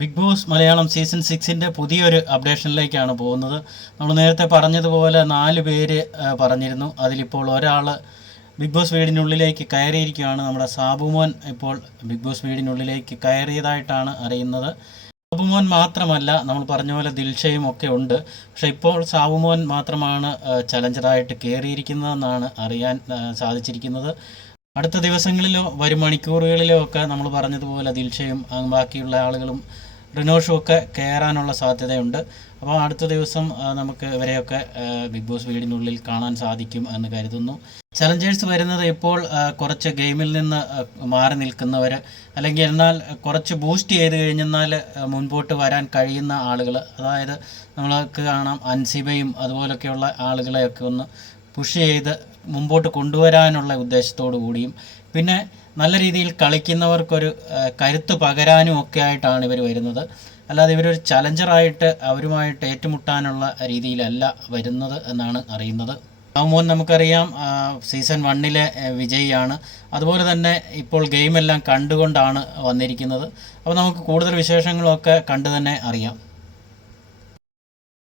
Big Boss Malayalam season സിക്സിന്റെ പുതിയൊരു അപ്ഡേഷനിലേക്കാണ് പോകുന്നത്. നമ്മൾ നേരത്തെ പറഞ്ഞതുപോലെ നാല് പേര് പറഞ്ഞിരുന്നു. അതിലിപ്പോൾ ഒരാൾ ബിഗ് ബോസ് വീടിനുള്ളിലേക്ക് കയറിയിരിക്കുകയാണ്. നമ്മുടെ സാബുമോൻ ഇപ്പോൾ ബിഗ് ബോസ് വീടിനുള്ളിലേക്ക് കയറിയതായിട്ടാണ് അറിയുന്നത്. സാബുമോൻ മാത്രമല്ല നമ്മൾ പറഞ്ഞ പോലെ ദിൽഷയും ഒക്കെ ഉണ്ട്. പക്ഷെ ഇപ്പോൾ സാബുമോൻ മാത്രമാണ് ചലഞ്ചറായിട്ട് കയറിയിരിക്കുന്നതെന്നാണ് അറിയാൻ സാധിച്ചിരിക്കുന്നത്. അടുത്ത ദിവസങ്ങളിലോ വരും മണിക്കൂറുകളിലോ ഒക്കെ നമ്മൾ പറഞ്ഞതുപോലെ ദിൽഷയും ബാക്കിയുള്ള ആളുകളും റിനോഷും ഒക്കെ കയറാനുള്ള സാധ്യതയുണ്ട്. അപ്പോൾ അടുത്ത ദിവസം നമുക്ക് ഇവരെയൊക്കെ ബിഗ് ബോസ് വീടിനുള്ളിൽ കാണാൻ സാധിക്കും എന്ന് കരുതുന്നു. ചലഞ്ചേഴ്സ് വരുന്നത് ഇപ്പോൾ കുറച്ച് ഗെയിമിൽ നിന്ന് മാറി നിൽക്കുന്നവർ അല്ലെങ്കിൽ എന്നാൽ കുറച്ച് ബൂസ്റ്റ് ചെയ്ത് കഴിഞ്ഞെന്നാൽ മുൻപോട്ട് വരാൻ കഴിയുന്ന ആളുകൾ അതായത് നമ്മൾക്ക് കാണാം അൻസിബയും അതുപോലൊക്കെയുള്ള ആളുകളെയൊക്കെ ഒന്ന് പുഷ് ചെയ്ത് മുമ്പോട്ട് കൊണ്ടുവരാനുള്ള ഉദ്ദേശത്തോടു കൂടിയും പിന്നെ നല്ല രീതിയിൽ കളിക്കുന്നവർക്കൊരു കരുത്ത് പകരാനും ഒക്കെ ആയിട്ടാണ് ഇവർ വരുന്നത്. അല്ലാതെ ഇവരൊരു ചലഞ്ചറായിട്ട് അവരുമായിട്ട് ഏറ്റുമുട്ടാനുള്ള രീതിയിലല്ല വരുന്നത് എന്നാണ് അറിയുന്നത്. മോൻ നമുക്കറിയാം സീസൺ വണ്ണിലെ വിജയിയാണ്. അതുപോലെ തന്നെ ഇപ്പോൾ ഗെയിമെല്ലാം കണ്ടുകൊണ്ടാണ് വന്നിരിക്കുന്നത്. അപ്പോൾ നമുക്ക് കൂടുതൽ വിശേഷങ്ങളൊക്കെ കണ്ടു തന്നെ അറിയാം.